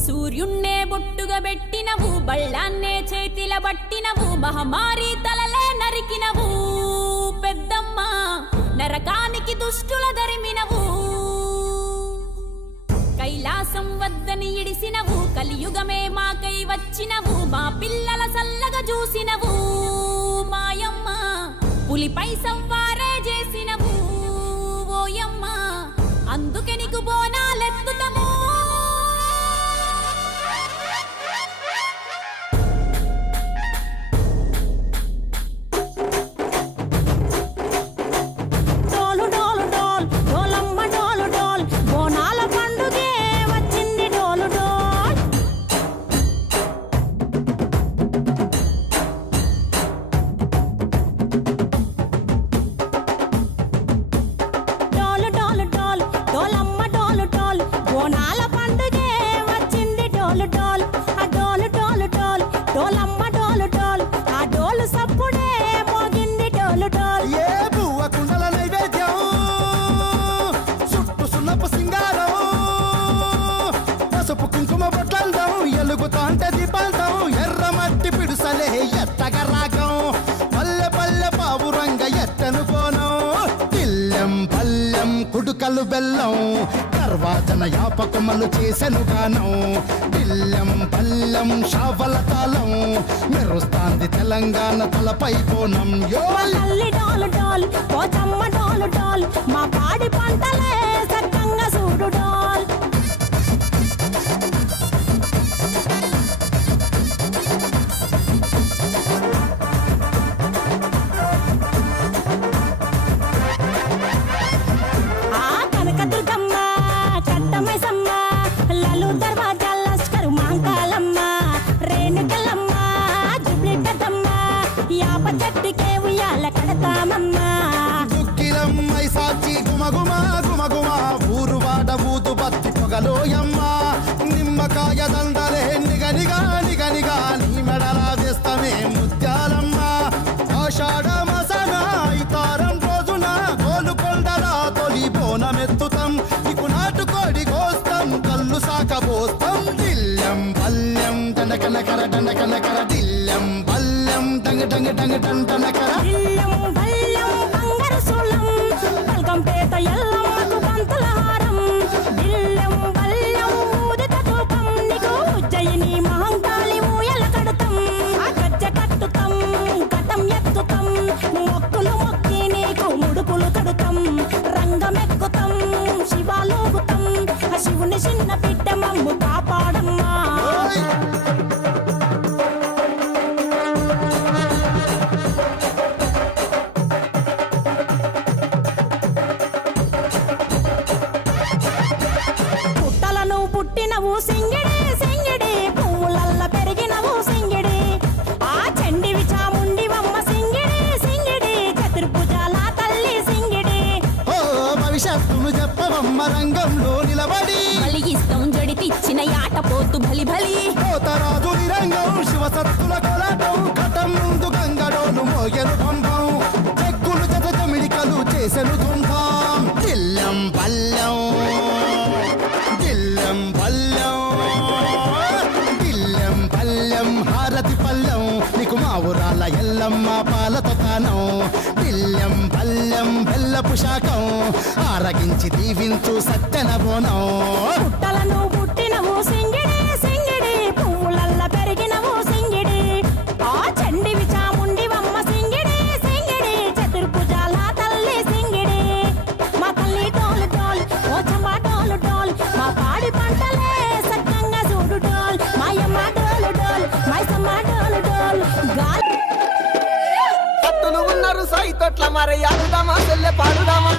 సూర్యున్నే బొట్టుగా పెట్టినవు, బళ్ళాన్నే చేతిల పట్టినవు, మహమారి తలలే నరికినవు పెద్దమ్మ, నరకానికి దుష్టుల దరిమినవు. కైలాసం వద్దని ఇడిసినవు, కలియుగమే మాకై వచ్చినవు, మా పిల్లల సల్లగా చూసినవు మాయమ్మ, పులిపై సవ్వారే చేసినవు ఓయమ్మ, అందుకే నీకు బోనాలెత్తుతము. కుడుకలు బెల్లం తర్వాతన యాపకమలు చేసెను గానం, బిల్లం పల్లెం షావల తాళం మెరుస్తాంది తెలంగాణ తలపై బోనం. మా పాడి పంటలే సక్కంగా చూడు డాల్. దుక్కిలమ్మై సాచి గుమగుమా గుమగుమా ఊరువాడ ఊదు బత్తి పొగలోయమ్మ, నిమ్మకాయ దండలే నిగనిగా నిగనిగా నీ మెడలా వేస్తమే ముత్యాలమ్మ. ఆషాఢ మసన ఇతారం రోజున గోలుకొండలా తొలి బోనమెత్తుతాం, నీకు నాటుకోడి కోస్తాం కళ్ళు సాకబోస్తాం. దిల్లం పల్లెం దండకనకర దండకనకర దిల్లం పల్లెం డంగ డంగ డంగ డండనకర. పేట ఎల్లమ్మకు పంతుల హారం, బిల్లం బల్లం ఊదిత ధూపం, నీకు ఉజ్జయిని మహంకాళి ఊయల కడుతాం, గజ్జ కట్టుతాం కటం ఎత్తుతాం, మొక్కులు మొక్కి నీకు ముడుపులు కడుతాం, రంగమెక్కుతాం శివాలోగుతాం, శివుని చిన్న బిడ్డ మమ్ము కాపాడమ్మా. పుట్టినవు సింగిడి సింగిడి, పువ్వులల్ల పెరిగినవు సింగిడి, ఆ చండివి చాముండివమ్మ సింగిడి సింగిడి, చతుర్భుజాల తల్లి సింగిడి. ఓ భవిష్యత్తును చెప్పవమ్మ రంగంలో నిలబడి, బలిగిస్తాం జడితిచ్చిన యాట పోతు బలి బలి, పోతరాజు నిరంగం శివసత్తుల కొలాటం, కటం ముందు గంగడోను మోగెను పంపం, చెక్కులు జత జమిడికలు చేసెను తుంటాం. దిల్లం పల్లెం దిల్లం పల్లెం దిల్లం పల్లెం హారతి పల్లెం, నీకు మా ఊరాల ఎల్లమ్మ పాలతో తానం, దిల్లం పల్లెం బెల్లపు శాఖం ఆరగించి దీవించు సత్యన బోనం. పుట్టలను పుట్టినవు సింగిడి సింగిడి, పువ్వులల్ల పెరిగినవు సింగిడి, ఆ చండివి చాముండివమ్మ సింగిడి సింగిడి, చతుర్భుజాల తల్లి సింగిడి, మా తల్లి డోలు డోల్ ఓ చంబా డోలు డోల్, మా పాడి పంటలే సక్కంగా చూడు డోల్, మాయమ్మ డోలు డోల్ మైసమ్మ డోలు డోల్. కత్తులు ఉన్నారు సై తొట్ల మరి ఆడుదామా చెల్లె పాడుదామా.